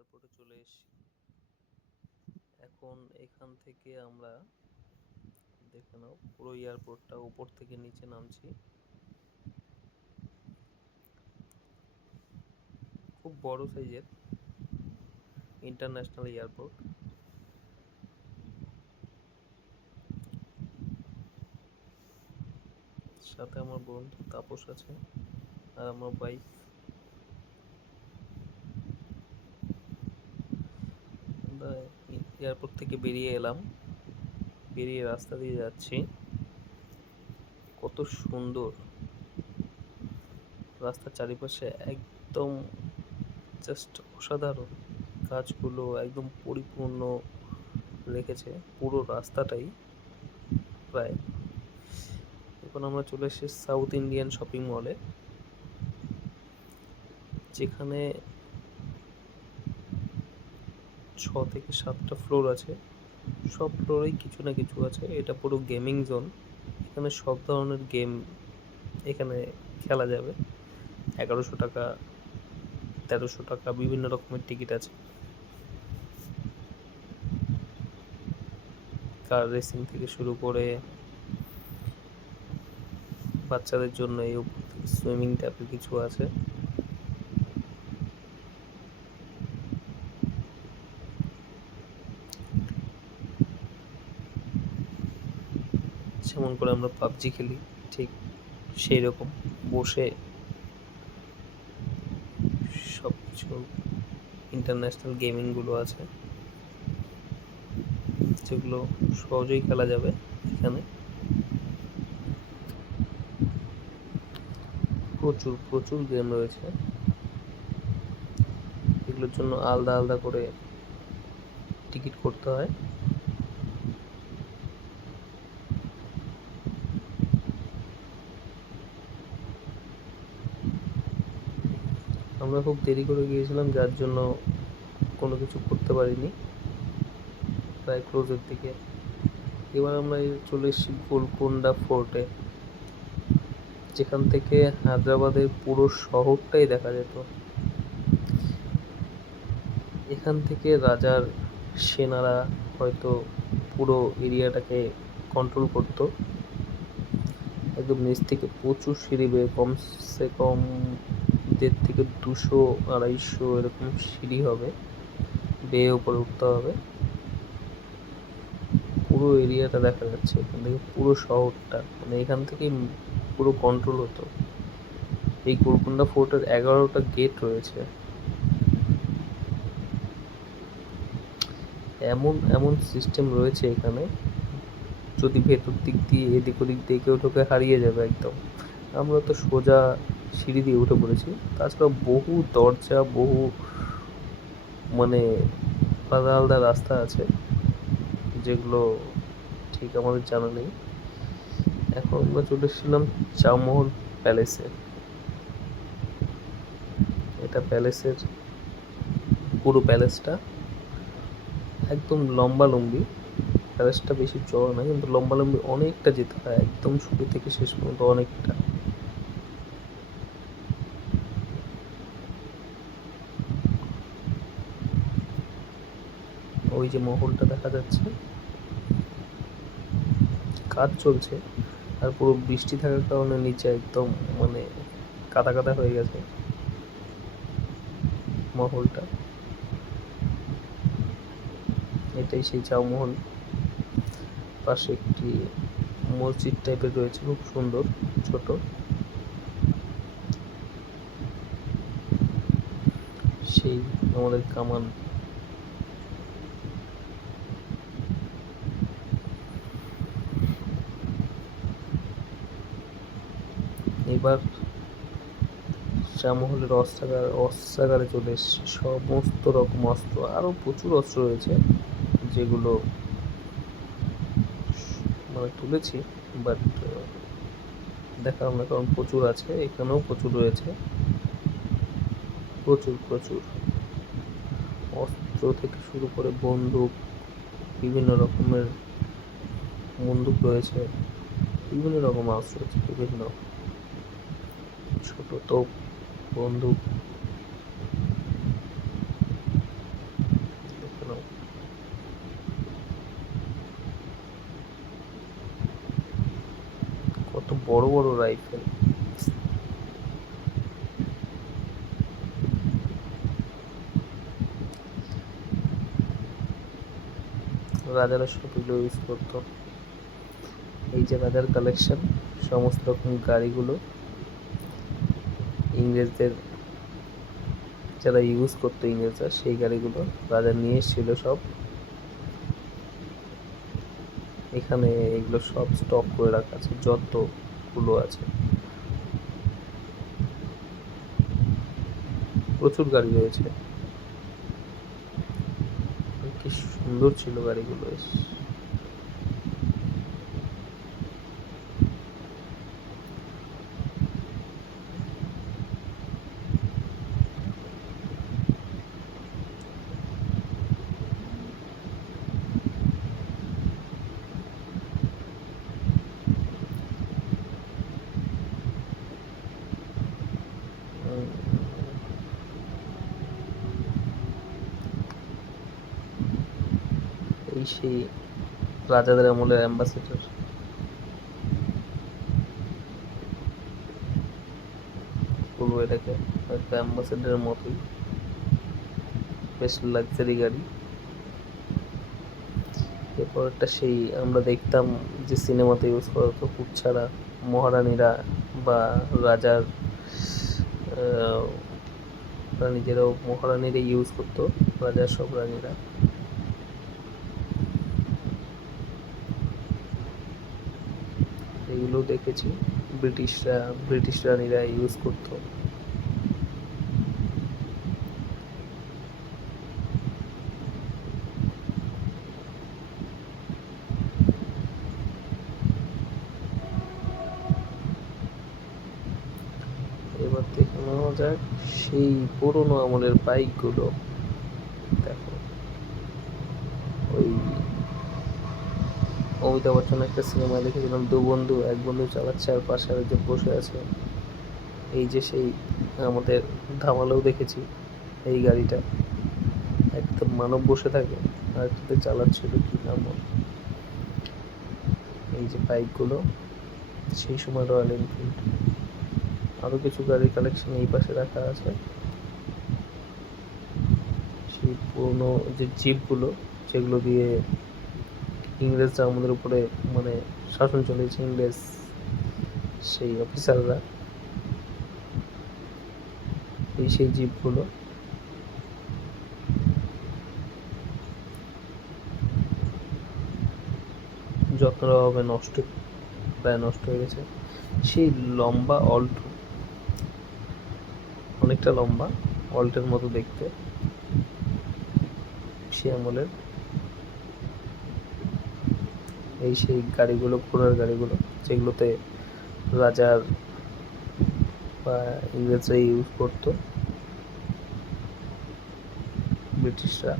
এয়ারপোর্টে চলে এসেছি। এখন এখান থেকে আমরা দেখে নাও পুরো এয়ারপোর্টটা উপর থেকে নিচে নামছি। খুব বড় সাইজের ইন্টারন্যাশনাল এয়ারপোর্ট। সাথে আমার বন্ধু তাপস আছে আর আমার ওয়াইফ। আমরা এয়ারপোর্ট থেকে বেরিয়ে এলাম, বেরিয়ে রাস্তা দিয়ে যাচ্ছি। কত সুন্দর রাস্তার চারিপাশে, একদম জাস্ট অসাধারণ। গাছগুলো একদম পরিপূর্ণ রেখেছে পুরো রাস্তাটাই প্রায়। এখন আমরা চলে এসেছি সাউথ ইন্ডিয়ান শপিং মলে, যেখানে 6 থেকে 7টা ফ্লোর আছে। সব ফ্লোরেই কিছু না কিছু আছে। এটা পুরো গেমিং জোন। এখানে সব ধরনের গেম এখানে খেলা যাবে। 1100 টাকা, 1300 টাকা বিভিন্ন রকমের টিকিট আছে। কার রেসিং থেকে শুরু করে বাচ্চাদের জন্য এই সুইমিং টাইপের কিছু আছে। যেমন করে আমরা পাবজি খেলি ঠিক সেই রকম বসে সব কিছু ইন্টারন্যাশনাল গেমিংগুলো আছে, যেগুলো সহজেই খেলা যাবে এখানে। প্রচুর প্রচুর গেম রয়েছে, এগুলোর জন্য আলাদা আলাদা করে টিকিট করতে হয়। আমরা খুব দেরি করে গিয়েছিলাম, যার জন্য কোনো কিছু করতে পারিনি প্রায় ক্লোজের দিকে। এবার আমরা চলে এসেছি গোলকোন্ডা ফোর্টে, যেখান থেকে হায়দ্রাবাদের পুরো শহরটাই দেখা যেত। এখান থেকে রাজার সেনারা হয়তো পুরো এরিয়াটাকে কন্ট্রোল করতো। একদম নিচ থেকে প্রচুর সিঁড়ি বেয়ে, কমসে কম 1.5 থেকে 200-250 এরকম সিঁড়ি হবে, বেয়ে উপরে উঠতে হবে। পুরো এরিয়াটা দেখা যাচ্ছে এখান থেকে, পুরো শহরটা, মানে এখান থেকেই পুরো কন্ট্রোল হতো। এই গোলকোন্ডা ফোর্টের 11টা গেট রয়েছে। এমন এমন সিস্টেম রয়েছে এখানে, যদি ভেতর দিক দিয়ে এদিক ওদিক দিয়ে কেউ ঢোকে হারিয়ে যাবে একদম। আমরা তো সোজা সিঁড়ি দিয়ে উঠে পড়েছি। তাছাড়া বহু দরজা, বহু মানে আলাদা আলাদা রাস্তা আছে, যেগুলো ঠিক আমাদের জানা নেই। এখন আমরা চলে এসেছিলাম চাউমহল প্যালেসে। এটা প্যালেসের পুরো প্যালেসটা একদম লম্বালম্বি। প্যালেসটা বেশি চড়া না, কিন্তু লম্বালম্বি অনেকটা যেতে হয়, একদম শুরু থেকে শেষ পর্যন্ত অনেকটা। ওই যে মহলটা দেখা যাচ্ছে, কাজ চলছে, আর পুরো বৃষ্টি থাকার কারণে নিচে একদম মানে কাদা কাদা হয়ে গেছে মহলটা। এটাই সেই চাউমহল। পাশে একটি মসজিদ টাইপের রয়েছে, খুব সুন্দর, ছোট। সেই আমাদের কামান। এবার চাউমহলের অস্ত্রাগারে চলে এসেছে। সমস্ত রকম অস্ত্র, আরো প্রচুর অস্ত্র রয়েছে, যেগুলো মানে তুলেছি, বাট দেখালাম না কারণ প্রচুর আছে। এখানেও প্রচুর রয়েছে, প্রচুর প্রচুর অস্ত্র থেকে শুরু করে বন্দুক, বিভিন্ন রকমের বন্দুক রয়েছে, বিভিন্ন রকম অস্ত্র রয়েছে, বিভিন্ন ছোট তোপ, বন্দুক। বড় বড় রাইফেল। রাজারা সব এগুলো ইউজ করতো। এই যে রাজার কালেকশন, সমস্ত রকম গাড়িগুলো ইংরেজদের যারা ইউজ করতো, ইংরেজরা সেই গাড়িগুলো রাজা নিয়ে এসেছিল সব। এখানে এগুলো সব স্টক করে রাখা আছে, যতগুলো আছে। প্রচুর গাড়ি রয়েছে, কি সুন্দর ছিল গাড়িগুলো। এই সেই রাজাদের আমলের অ্যাম্বাসেডর, বলবো এটাকে একটা অ্যাম্বাসেডরের মতোই, বেশ লাক্সারি গাড়ি। এরপর একটা সেই আমরা দেখতাম যে সিনেমাতে ইউজ করা হতো কুচ্ছারা, মহারানীরা বা রাজার রানীদেরও, মহারানীরা ইউজ করতো, রাজার সব রানীরা। এগুলো দেখেছি ব্রিটিশ রানীরা ইউজ করতো। এবার দেখে নেওয়া যাক সেই পুরোনো আমলের বাইকগুলো। দেখো, ওই অমিতাভ বচ্চন একটা সিনেমায় দেখেছিলাম, দু বন্ধু, এক বন্ধু চালাচ্ছে আর পাশে আরেকজন বসে আছে। এই যে সেই আমাদের ধামালেও দেখেছি এই গাড়িটা, একদম মানব বসে থাকে আর একটাতে চালাচ্ছিল, কি নাম। এই যে বাইকগুলো সেই সময় রয়্যাল এনফিল্ড। আরো কিছু গাড়ির কালেকশন এই পাশে রাখা আছে। সেই পুরোনো যে জিপগুলো, যেগুলো দিয়ে ইংরেজরা আমাদের উপরে মানে শাসন চলেছে, ইংরেজ সেই অফিসাররা, এই সেই জিপগুলো। যত্নের অভাবে প্রায় নষ্ট হয়ে গেছে। সেই লম্বা অল্ট, অনেকটা লম্বা, অল্টের মতো দেখতে, সে আমলের। এই সেই গাড়িগুলো, ঘোড়ার গাড়িগুলো, যেগুলোতে রাজার বা ইংরেজরা ইউজ করতো, ব্রিটিশরা।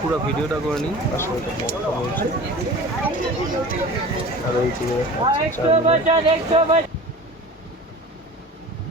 পুরো ভিডিওটা করে নিই, আসলে এটা মক্কা বলছে। আর এই যে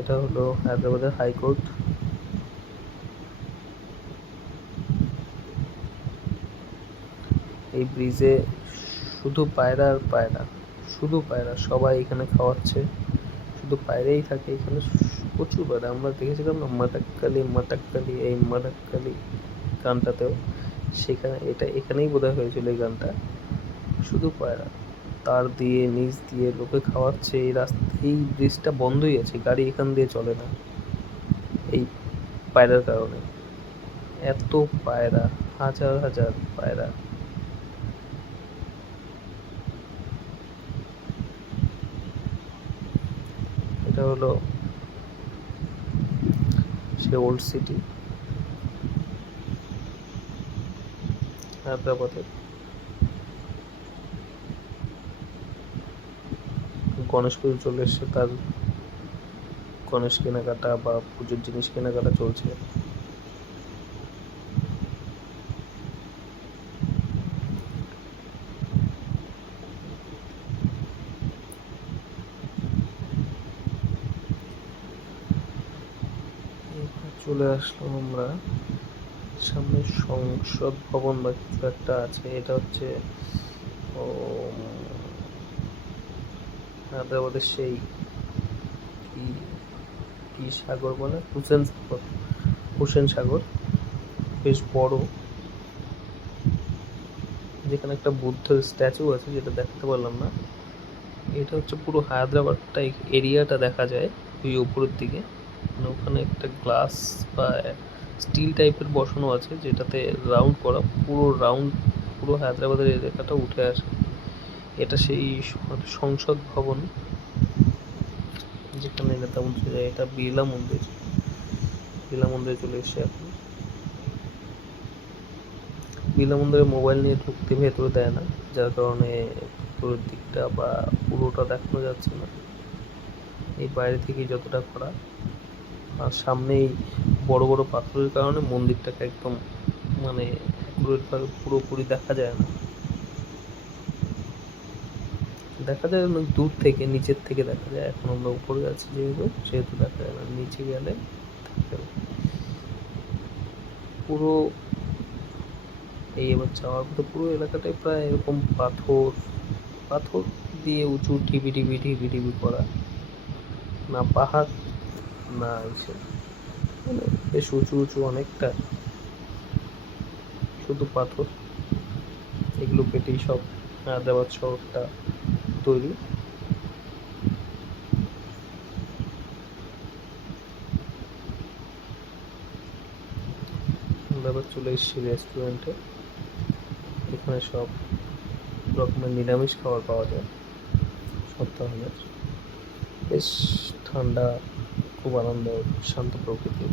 এটা হলো হায়দ্রাবাদের হাইকোর্ট। এই ব্রিজে শুধু পায়রা আর পায়রা, শুধু পায়রা, সবাই এখানে খাওয়াচ্ছে, শুধু পায়রাই থাকে এখানে, প্রচুর পায়রা। আমরা দেখেছিলাম না মাটাক্কালি মাটাক্কালি, এই মাটাক্কালি গানটাতেও, সেখানে এটা এখানেই বোধহয় হয়েছিল এই গানটা। শুধু পায়রা, তার দিয়ে নিচ দিয়ে লোকে খাওয়াচ্ছে। এই এই ব্রিজটা বন্ধই আছে, গাড়ি এখান দিয়ে চলে না এই পায়রার কারণে। এত পায়রা, হাজার হাজার পায়রা। এটা হলো সে ওল্ড সিটি হায়দ্রাবাদের। গণেশ পুজো চলে এসছে, তার গণেশ কেনাকাটা বা পুজোর জিনিস কেনাকাটা চলছে। চলে আসলাম আমরা সামনে সংসদ ভবন বা কিছু একটা আছে। এটা হচ্ছে হায়দ্রাবাদের সেই কি কি সাগর বলে, হুসেন সাগর, বেশ বড়, যেখানে একটা বুদ্ধের স্ট্যাচু আছে যেটা দেখাতে পারলাম না। এটা হচ্ছে পুরো হায়দ্রাবাদটা এরিয়াটা দেখা যায় ওই উপরের দিকে। মানে ওখানে একটা গ্লাস বা স্টিল টাইপের বসানো আছে যেটাতে রাউন্ড করা, পুরো রাউন্ড পুরো হায়দ্রাবাদের এলাকাটা উঠে আসে। এটা সেই সংসদ ভবন যেখানে নেতা মন্ত্রী যায়। এটা বিড়লা মন্দির, বিড়লা মন্দিরে চলে এসেছে এখন। বিড়লা মন্দিরে মোবাইল নিয়ে ঢুকতে ভেতরে দেয় না, যার কারণে পুরোর দিকটা বা পুরোটা দেখানো যাচ্ছে না, এই বাইরে থেকেই যতটা করা। আর সামনেই বড় বড় পাথরের কারণে মন্দিরটাকে একদম মানে অ্যাকুরেটভাবে পুরোপুরি দেখা যায় না, দেখা যায় অনেক দূর থেকে, নিচের থেকে দেখা যায়। এখন আমরা উপরে আছি যেহেতু, সেহেতু দেখা যায় না, নিচে গেলে পুরো এই এবার যাওয়ার পথে পুরো এলাকাটাই প্রায় এরকম পাথর পাথর দিয়ে উঁচু ঢিবি ঢিবি ঢিবি ঢিবি করা, না পাহাড় না এসে, মানে বেশ উঁচু উঁচু অনেকটা, শুধু পাথর। এগুলো কেটেই সব হায়দ্রাবাদ শহরটা তৈরি। আমরা এবার চলে এসেছি রেস্টুরেন্টে। এখানে সব রকমের নিরামিষ খাবার পাওয়া যায় সপ্তাহের। বেশ ঠান্ডা, খুব আনন্দ, শান্ত প্রকৃতি।